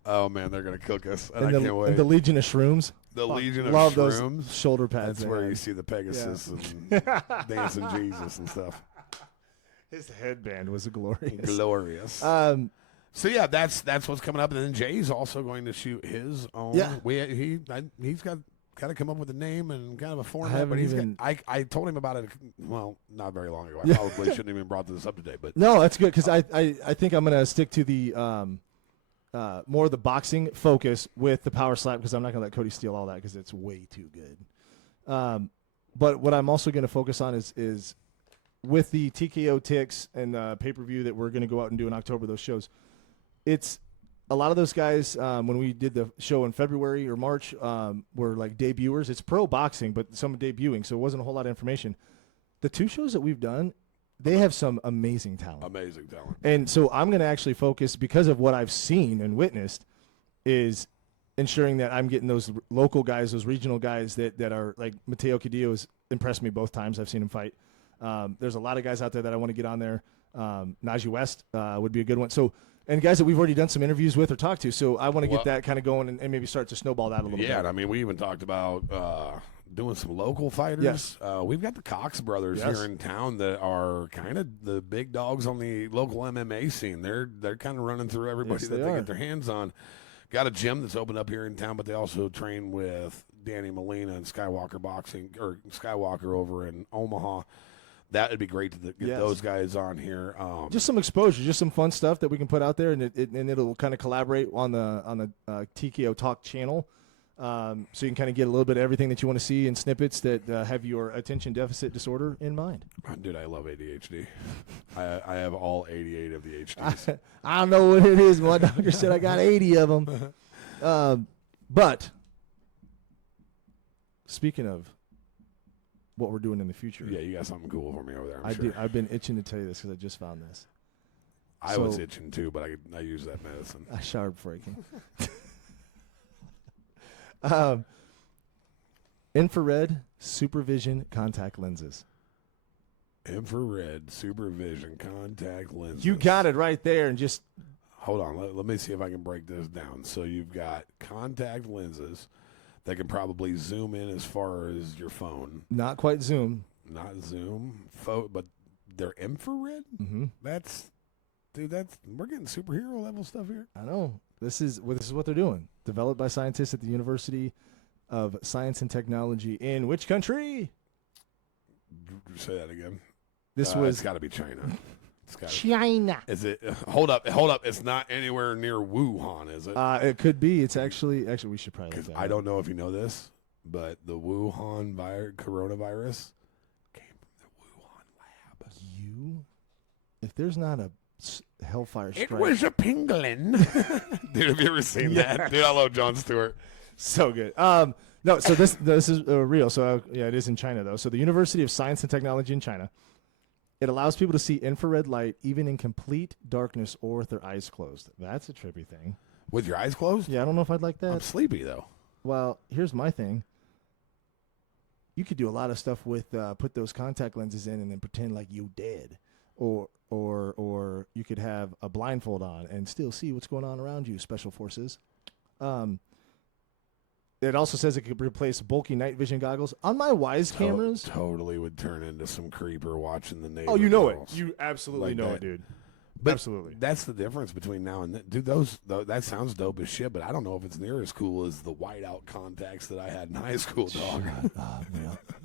Oh man, they're gonna cook us, and I can't wait. And the Legion of Shrooms. The Legion of love Shrooms. Those shoulder pads. That's where you see the Pegasus and dancing Jesus and stuff. His headband was glorious. Glorious. So yeah, that's what's coming up, and then Jay's also going to shoot his own. Yeah. He's got to come up with a name and kind of a format. But I told him about it. Well, not very long ago. I probably shouldn't have even brought this up today. But no, that's good, because I think I'm gonna stick to the more of the boxing focus with the Power Slap, because I'm not gonna let Cody steal all that, because it's way too good. But what I'm also gonna focus on is with the TKO Ticks and pay-per-view that we're gonna go out and do in October. Those shows. It's a lot of those guys, when we did the show in February or March, were like debuters. It's pro boxing, but some debuting, so it wasn't a whole lot of information. The 2 shows that we've done, they have some amazing talent. Amazing talent. And so I'm going to actually focus, because of what I've seen and witnessed, is ensuring that I'm getting those local guys, those regional guys that are like Mateo Cadillo has impressed me both times I've seen him fight. There's a lot of guys out there that I want to get on there. Najee West would be a good one. So, and guys that we've already done some interviews with or talked to. So I want to get that kind of going and maybe start to snowball that a little bit. Yeah, I mean, we even talked about doing some local fighters. Yes. We've got the Cox brothers here in town that are kind of the big dogs on the local MMA scene. They're kind of running through everybody that they get their hands on. Got a gym that's opened up here in town, but they also train with Danny Molina and Skywalker Boxing, or Skywalker over in Omaha. That would be great to get those guys on here. Just some exposure, just some fun stuff that we can put out there, and it'll kind of collaborate on the TKO Talk channel. So you can kind of get a little bit of everything that you want to see in snippets that have your attention deficit disorder in mind. Dude, I love ADHD. I have all 88 of the HDs. I don't know what it is. My doctor said I got 80 of them. But speaking of what we're doing in the future. Yeah, you got something cool for me over there, I'm sure. I've been itching to tell you this because I just found this. I was itching too, but I use that medicine. Sharp freaking. Infrared supervision contact lenses. Infrared supervision contact lenses. You got it right there, and just hold on. Let me see if I can break this down. So you've got contact lenses that can probably zoom in as far as your phone. Not quite zoom. Not zoom, but they're infrared. Mm-hmm. We're getting superhero level stuff here. I know. This is what they're doing. Developed by scientists at the University of Science and Technology in which country? Say that again. It's got to be China. China. Is it? Hold up. It's not anywhere near Wuhan, is it? It could be. It's actually we should probably look that I don't know if you know this, but the Wuhan coronavirus came from the Wuhan lab. If there's not a hellfire strike. It was a pangolin. Dude, have you ever seen that? Dude, I love Jon Stewart. So good. No, so this is real. So it is in China though. So the University of Science and Technology in China, it allows people to see infrared light even in complete darkness or with their eyes closed. That's a trippy thing. With your eyes closed? Yeah, I don't know if I'd like that. I'm sleepy though. Well, here's my thing. You could do a lot of stuff with put those contact lenses in and then pretend like you dead, or you could have a blindfold on and still see what's going on around you. Special forces. It also says it could replace bulky night vision goggles. On my Wise cameras, totally would turn into some creeper watching the neighbor. Oh, you know girls. it. You absolutely Like know that. it, dude. But absolutely. That's the difference between now and then. Dude, that sounds dope as shit, but I don't know if it's near as cool as the whiteout contacts that I had in high school, dog.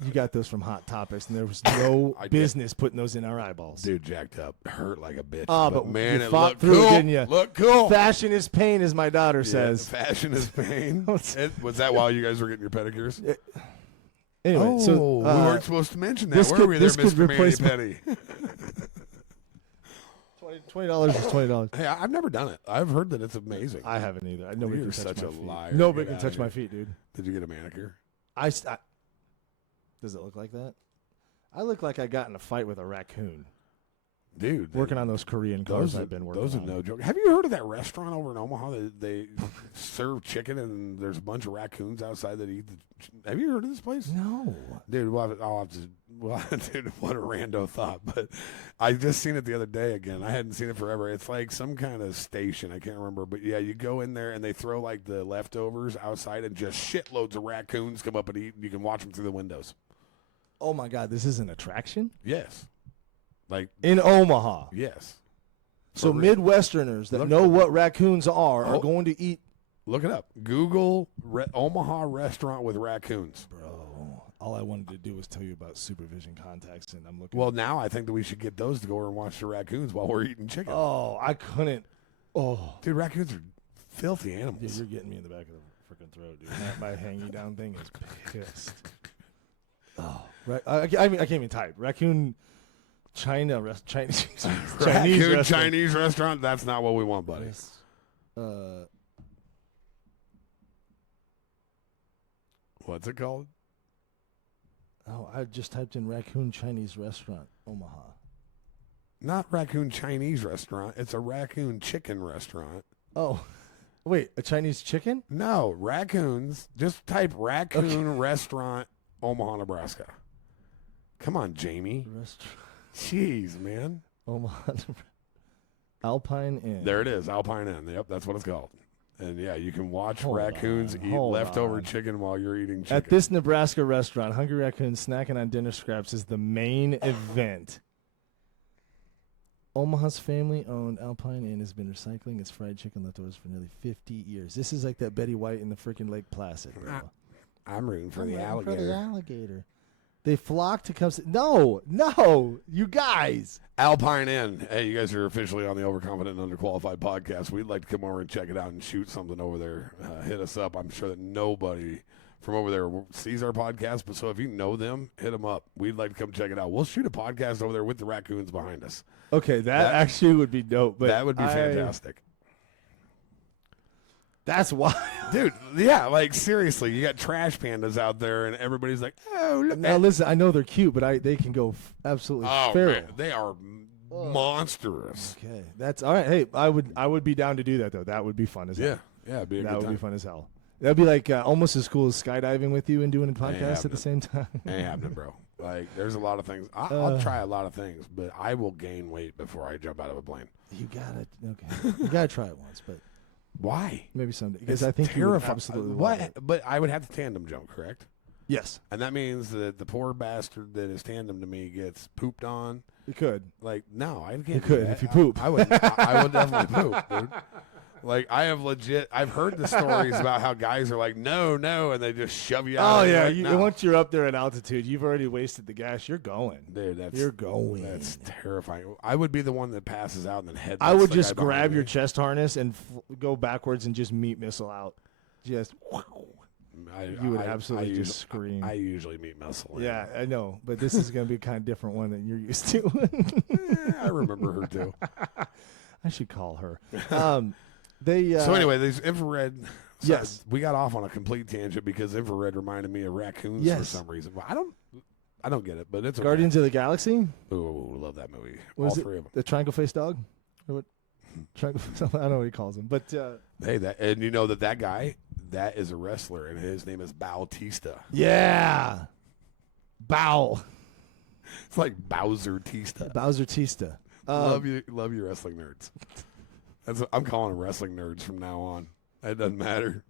You got those from Hot Topics, and there was no business putting those in our eyeballs. Dude, jacked up. Hurt like a bitch. But man, you it fought looked through cool. it, didn't you? Look cool. Fashion is pain, as my daughter says. Fashion is pain. Was that while you guys were getting your pedicures? Anyway, so we weren't supposed to mention that. Were we there, Mr. Manny Petty? $20 is $20. Hey, I've never done it. I've heard that it's amazing. I haven't either. Nobody You're can touch such my a feet. liar. Nobody Get can outta touch my here. feet, dude. Did you get a manicure? Does it look like that? I look like I got in a fight with a raccoon. Dude. Working on those Korean cars I've been working on. Those are no joke. Have you heard of that restaurant over in Omaha that they serve chicken and there's a bunch of raccoons outside that eat have you heard of this place? No. Dude, dude, what a rando thought. But I just seen it the other day again. I hadn't seen it forever. It's like some kind of station. I can't remember. But, yeah, you go in there and they throw, like, the leftovers outside and just shitloads of raccoons come up and eat. And you can watch them through the windows. Oh, my God. This is an attraction? Yes. Like in Omaha. Yes. So Midwesterners that know what raccoons are going to eat. Look it up. Google Omaha restaurant with raccoons. Bro, all I wanted to do was tell you about supervision contacts, and I'm looking. Well, now I think that we should get those to go over and watch the raccoons while we're eating chicken. Oh, I couldn't. Oh. Dude, raccoons are filthy animals. Dude, you're getting me in the back of the freaking throat, dude. My hanging down thing is pissed. Oh. Right. I can't even type. Raccoon Chinese Raccoon restaurant. Chinese restaurant, that's not what we want, buddy. What's it called? Oh, I just typed in raccoon Chinese restaurant, Omaha. Not raccoon Chinese restaurant. It's a raccoon chicken restaurant. Oh, wait, a Chinese chicken? No, raccoons. Just type raccoon restaurant, Omaha, Nebraska. Come on, Jamie. Jeez, man. Omaha, Alpine Inn. There it is, Alpine Inn. Yep, that's what it's called. And yeah, you can watch Hold raccoons on, eat hold leftover on. chicken while you're eating chicken. At this Nebraska restaurant, hungry raccoons snacking on dinner scraps is the main event. Omaha's family-owned Alpine Inn has been recycling its fried chicken leftovers for nearly 50 years. This is like that Betty White in the freaking Lake Placid. I'm rooting for I'm the rooting alligator. For the alligator. They flock to come. No, you guys. Alpine Inn. Hey, you guys are officially on the Overconfident and Underqualified podcast. We'd like to come over and check it out and shoot something over there. Hit us up. I'm sure that nobody from over there sees our podcast, but so if you know them, hit them up. We'd like to come check it out. We'll shoot a podcast over there with the raccoons behind us. Okay, that actually would be dope. But that would be fantastic. That's why, dude. Yeah, like seriously, you got trash pandas out there, and everybody's like, "Oh, look!" Now listen, I know they're cute, but they can go absolutely feral. Man, they are monstrous. Okay, that's all right. Hey, I would be down to do that though. That would be fun as hell. Yeah, it'd be a that good would time. be fun as hell. That'd be like almost as cool as skydiving with you and doing a podcast at the same time. Ain't happening, bro. Like, there's a lot of things. I'll try a lot of things, but I will gain weight before I jump out of a plane. You gotta try it once, but. Why? Maybe someday. Because I think terrifying. Absolutely. What? But I would have to tandem jump, correct? Yes. And that means that the poor bastard that is tandem to me gets pooped on. You could. Like, no, I can't. You could if you poop. I would. I would definitely poop, dude. Like, I have legit. I've heard the stories about how guys are like, no, and they just shove you out. Oh yeah. Like, no. Once you're up there at altitude, you've already wasted the gas. You're going. Dude, you're going. That's terrifying. I would be the one that passes out and then head. I would just grab your chest harness and go backwards and just meat missile out. Just. You would absolutely just scream. I usually meet missile. Yeah, I know, but this is going to be a kind of different one than you're used to. I remember her too. I should call her. So anyway, these infrared. So yes, we got off on a complete tangent because infrared reminded me of raccoons for some reason. Well, I don't get it, but it's okay. Guardians of the Galaxy. Ooh, love that movie. What all is three of them. The triangle face dog. Or what? Triangle. I don't know what he calls him, but hey, and you know that guy that is a wrestler, and his name is Bautista. Yeah, Bow. It's like Bowser Tista. Bowser Tista. Love you wrestling nerds. I'm calling them wrestling nerds from now on. It doesn't matter.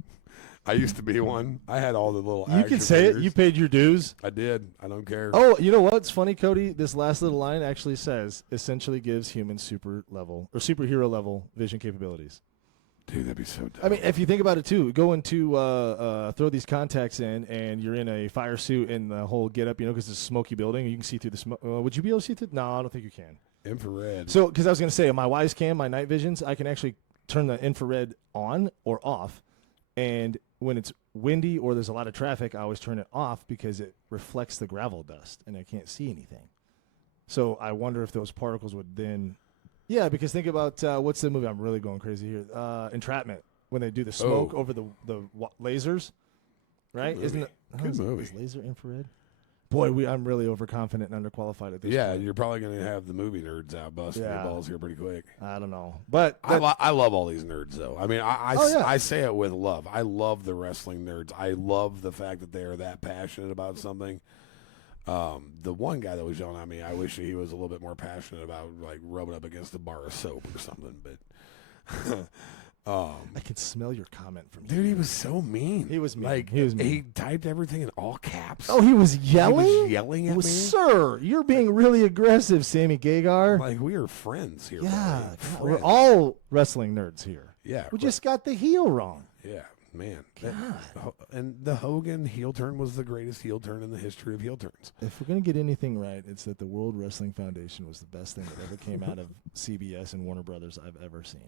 I used to be one. I had all the little. You can say figures. it. You paid your dues. I did. I don't care. Oh, you know what's funny, Cody? This last little line actually says essentially gives humans superhero level vision capabilities. Dude, that'd be so dope. I mean, if you think about it too, going to throw these contacts in, and you're in a fire suit and the whole get up, because it's a smoky building, you can see through the smoke. Would you be able to see through? No, I don't think you can. Infrared. So, because I was going to say, on my Wise Cam, my night visions, I can actually turn the infrared on or off, and when it's windy or there's a lot of traffic, I always turn it off because it reflects the gravel dust, and I can't see anything. So I wonder if those particles would then. Yeah, because think about what's the movie? I'm really going crazy here. Entrapment, when they do the smoke over the lasers, right? Isn't it? Good movie. Is laser infrared? Boy, I'm really overconfident and underqualified at this. Yeah, point. you're probably going to have the movie nerds out busting your balls here pretty quick. I don't know, but I love all these nerds though. I mean, I say it with love. I love the wrestling nerds. I love the fact that they are that passionate about something. The one guy that was yelling at me, I wish he was a little bit more passionate about like rubbing up against a bar of soap or something. But I can smell your comment from dude. He was so mean. He was mean. Like he was mean. He typed everything in all caps. Oh, he was yelling. He was yelling at me, sir. You're being really aggressive, Sammy Gagar. Like we are friends here. Yeah, buddy. we're all wrestling nerds here. Yeah, we just got the heel wrong. Yeah. Man, God. And the Hogan heel turn was the greatest heel turn in the history of heel turns. If we're going to get anything right, it's that the World Wrestling Foundation was the best thing that ever came out of CBS and Warner Brothers I've ever seen.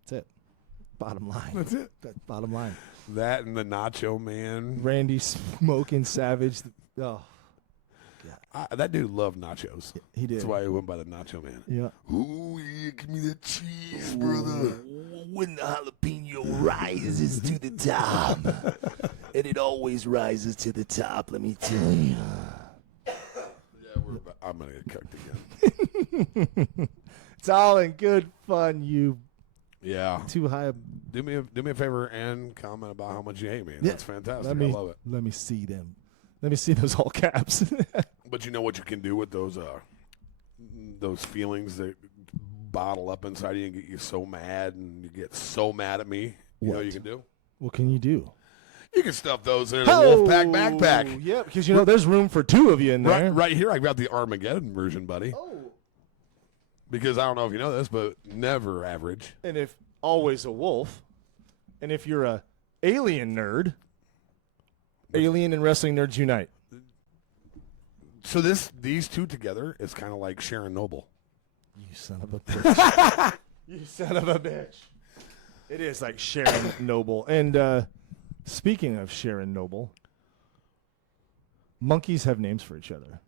That's it. Bottom line. That's it. Bottom line. That and the Nacho Man. Randy Smoking Savage. Oh, God. That dude loved nachos. He did. That's why he went by the Nacho Man. Yeah. Ooh, yeah, give me the cheese, brother. When the jalapeno rises to the top, and it always rises to the top, let me tell you. Yeah, I'm going to get cooked again. It's all in good fun, you Yeah. too high. Do me a favor and comment about how much you hate me. That's fantastic. I love it. Let me see them. Let me see those all caps. But you know what you can do with those feelings that bottle up inside you and get you so mad and you get so mad at me? You know what you can do? What can you do? You can stuff those in a Wolfpack backpack. Yeah, because there's room for two of you in there. Right here, I've got the Armageddon version, buddy. Oh. Because I don't know if you know this, but never average. And if always a wolf, and if you're a alien nerd, alien and wrestling nerds unite. So these two together is kind of like Sharon Noble. You son of a bitch. You son of a bitch. It is like Sharon Noble. And speaking of Sharon Noble, monkeys have names for each other.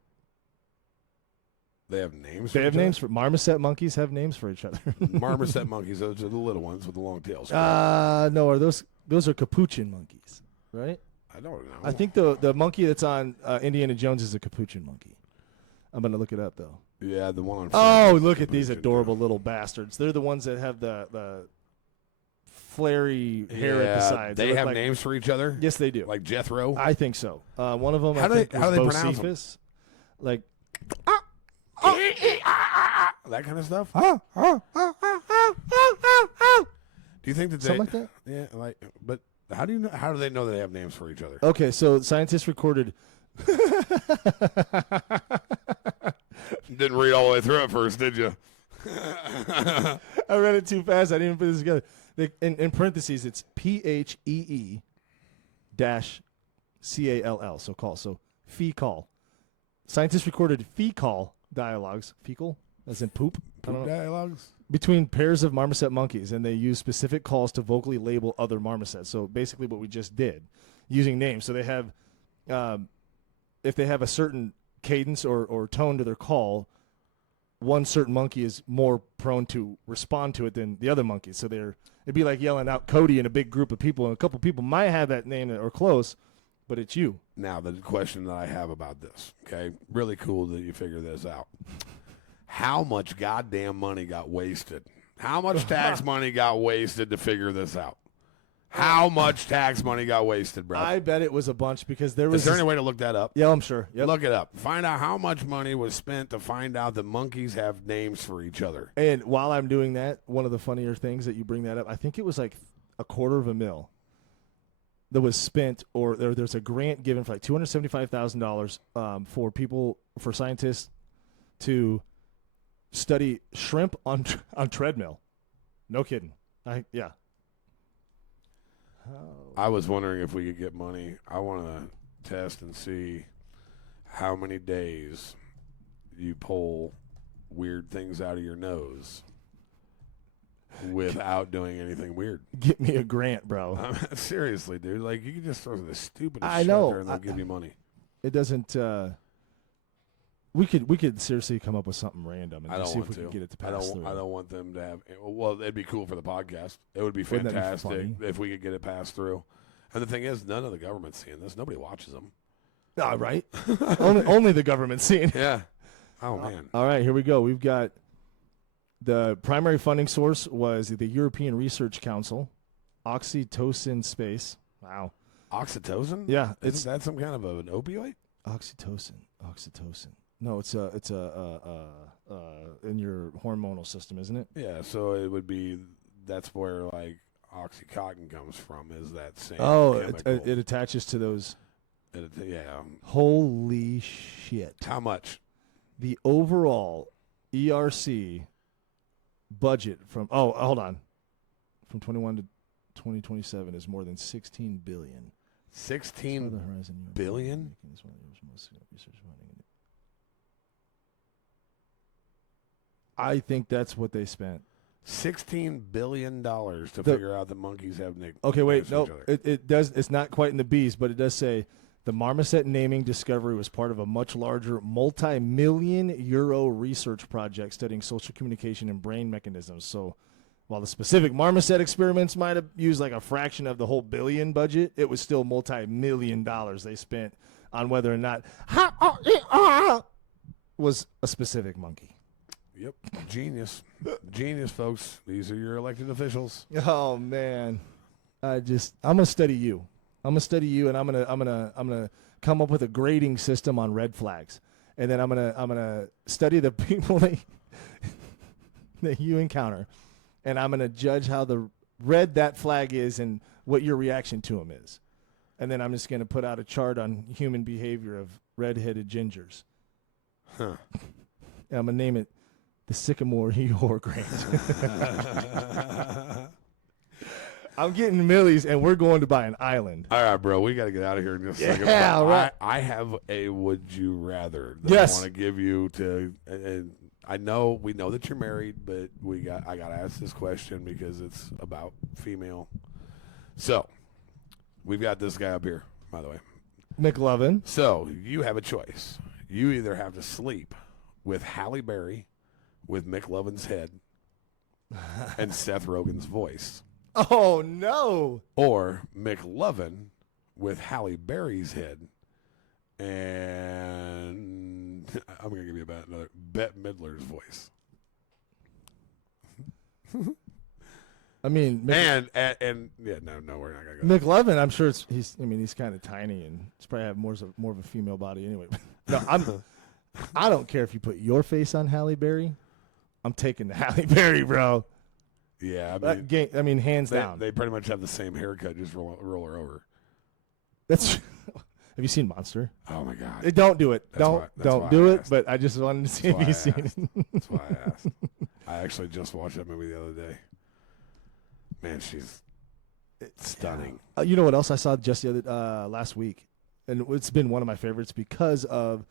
They have names. They have names for marmoset monkeys. Have names for each other. Marmoset monkeys. Those are the little ones with the long tails. No, are those are capuchin monkeys, right? I don't know. I think the monkey that's on Indiana Jones is a capuchin monkey. I'm gonna look it up though. Yeah, the one on. Oh, look at these adorable little bastards. They're the ones that have the flary hair at the sides. They have names for each other. Yes, they do. Like Jethro. I think so. One of them. How do they pronounce them? Like. That kind of stuff. Do you think that Something like that? Yeah, but how do they know they have names for each other? Okay, so scientists recorded. Didn't read all the way through it first, did you? I read it too fast. I didn't even put this together. In parentheses, it's PHEE -CALL. So call. So fecal. Scientists recorded fecal dialogues. Fecal, as in poop. Poop dialogues? Between pairs of marmoset monkeys, and they use specific calls to vocally label other marmosets. So basically what we just did, using names. So they have, if they have a certain cadence or tone to their call, one certain monkey is more prone to respond to it than the other monkeys. So it'd be like yelling out Cody in a big group of people, and a couple people might have that name or close, but it's you. Now, the question that I have about this, okay, really cool that you figure this out. How much goddamn money got wasted? How much tax money got wasted to figure this out? How much tax money got wasted, bro? I bet it was a bunch because there was. Is there any way to look that up? Yeah, I'm sure. Yep. Look it up. Find out how much money was spent to find out that monkeys have names for each other. And while I'm doing that, one of the funnier things that you bring that up, I think it was like $250,000 that was spent, or there's a grant given for like $275,000 for scientists to study shrimp on treadmill. No kidding. Yeah. I was wondering if we could get money. I want to test and see how many days you pull weird things out of your nose without doing anything weird. Get me a grant, bro. Seriously, dude. Like, you can just throw the stupidest I shit know. out there and they'll give you money. It doesn't. We could seriously come up with something random and see if we can get it to pass through. I don't want them to have. Well, it'd be cool for the podcast. It would be Wouldn't that be fantastic funny? if we could get it passed through. And the thing is, none of the government's seeing this. Nobody watches them. Right? only the government's seeing it. Yeah. Oh man. All right, here we go. We've got the primary funding source was the European Research Council, oxytocin space. Wow. Oxytocin? Yeah, Isn't that some kind of an opioid? Oxytocin. No, it's in your hormonal system, isn't it? Yeah, so it would be. That's where like Oxycontin comes from. Is that same? It attaches to those. Yeah. Holy shit! How much? The overall ERC budget from hold on, from 21 to 2027 is more than $16 billion. 16 billion? I think that's what they spent. $16 billion to figure out that monkeys have nicknames. Okay, wait, no, it does. It's not quite in the B's, but it does say The marmoset naming discovery was part of a much larger multi-million euro research project studying social communication and brain mechanisms. So while the specific marmoset experiments might have used like a fraction of the whole billion budget, it was still multi-million dollars they spent on whether or not was a specific monkey. Yep. Genius. Genius, folks. These are your elected officials. Oh man. I'm gonna study you. I'm gonna study you, and I'm gonna come up with a grading system on red flags, and then I'm gonna study the people that you encounter, and I'm gonna judge how the red that flag is and what your reaction to them is, and then I'm just gonna put out a chart on human behavior of red-headed gingers. Huh. And I'm gonna name it the Sycamore Eeyore Grant. I'm getting Millie's, and we're going to buy an island. All right, bro. We got to get out of here in just a second. Yeah, all right. I have a would you rather that Yes. I want to give you to. And I know we know that you're married, but I got to ask this question because it's about female. So we've got this guy up here, by the way. McLovin. So you have a choice. You either have to sleep with Halle Berry, with McLovin's head, and Seth Rogen's voice. Oh, no. Or McLovin with Halle Berry's head, and I'm going to give you another Bette Midler's voice. I mean, And yeah, no, we're not going to go. McLovin, I'm sure he's kind of tiny, and he's probably have more of a female body anyway. No, I don't care if you put your face on Halle Berry. I'm taking the Halle Berry, bro. Yeah, I mean, hands down. They pretty much have the same haircut, just roll her over. That's. Have you seen Monster? Oh my God! Don't do it. That's why Don't I do it. asked. But I just wanted to see if you've seen it. That's why I asked. I actually just watched that movie the other day. Man, she's stunning. You know what else I saw just the other last week, and it's been one of my favorites because of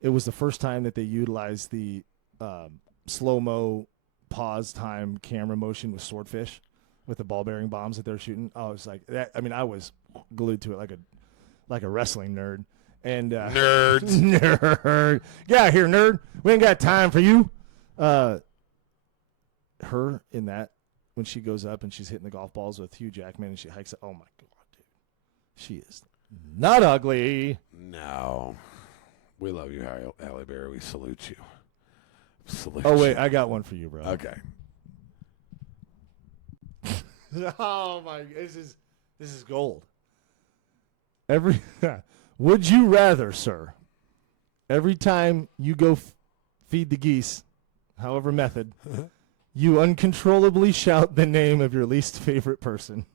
it was the first time that they utilized the slow-mo pause time camera motion with swordfish with the ball bearing bombs that they're shooting. I was like that. I mean, I was glued to it like a wrestling nerd. And Nerds. nerd. Get out of here, nerd. We ain't got time for you. Her in that when she goes up and she's hitting the golf balls with Hugh Jackman and she hikes up. Oh my God, dude. She is not ugly. No. We love you, Halle Berry. We salute you. Oh wait, I got one for you, bro. Okay. Oh my, this is gold. Would you rather, sir, every time you go feed the geese, however method, you uncontrollably shout the name of your least favorite person,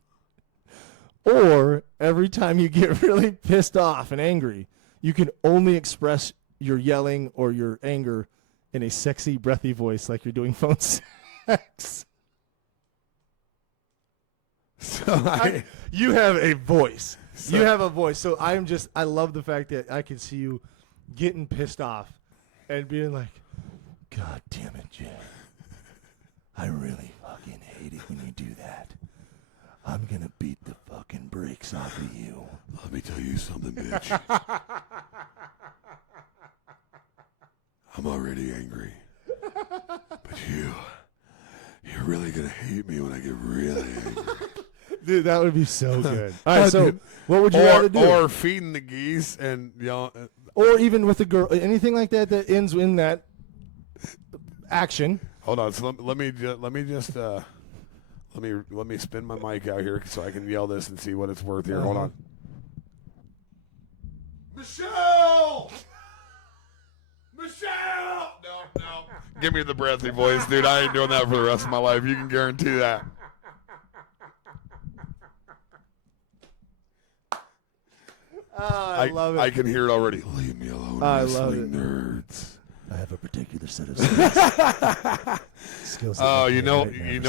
or every time you get really pissed off and angry, you can only express your yelling or your anger in a sexy, breathy voice like you're doing phone sex? So you have a voice. You have a voice. So I love the fact that I can see you getting pissed off and being like, God damn it, Jay. I really fucking hate it when you do that. I'm going to beat the fucking brakes off of you. let me tell you something, bitch. I'm already angry. But you're really going to hate me when I get really angry. Dude, that would be so good. All right, so what would you rather do? Or feeding the geese and yelling. Or even with a girl, anything like that that ends in that action. Hold on. So let me spin my mic out here so I can yell this and see what it's worth here. Hold on. Michelle! No. Give me the breathy voice, dude. I ain't doing that for the rest of my life. You can guarantee that. I love it. I can hear it already. Leave me alone, I wrestling love it. nerds. I have a particular set of skills. Oh, you know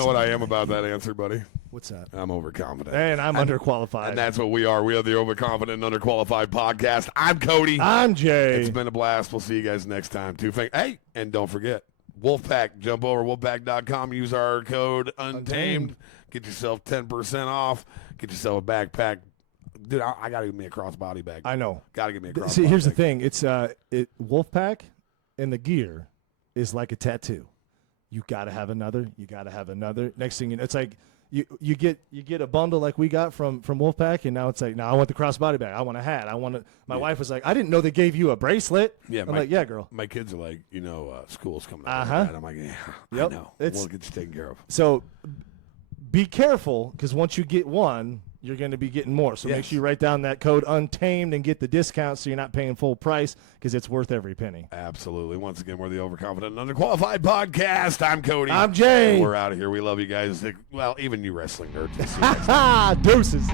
what I am about that answer, buddy. What's that? I'm overconfident. And I'm underqualified. And that's what we are. We are the Overconfident and Underqualified Podcast. I'm Cody. I'm Jay. It's been a blast. We'll see you guys next time. Hey, and don't forget, Wolfpack. Jump over wolfpack.com. Use our code Untamed. Get yourself 10% off. Get yourself a backpack, Dude, I got to give me a crossbody bag. I know. Got to give me a crossbody See, here's bag. the thing. It's Wolfpack and the gear is like a tattoo. You got to have another. You got to have another. Next thing you know, it's like you get a bundle like we got from Wolfpack, and now it's like, now I want the crossbody bag. I want a hat. I want to. My wife was like, I didn't know they gave you a bracelet. Yeah, I'm like, yeah, girl. My kids are like, school's coming up. Uh-huh. And I'm like, yeah, Yep. I know. It's- We'll get you taken care of. So be careful, because once you get one, you're going to be getting more. So make Yes. sure you write down that code Untamed and get the discount, so you're not paying full price, because it's worth every penny. Absolutely. Once again, we're the Overconfident and Underqualified Podcast. I'm Cody. I'm Jay. And we're out of here. We love you guys. Well, even you wrestling nerds. Deuces.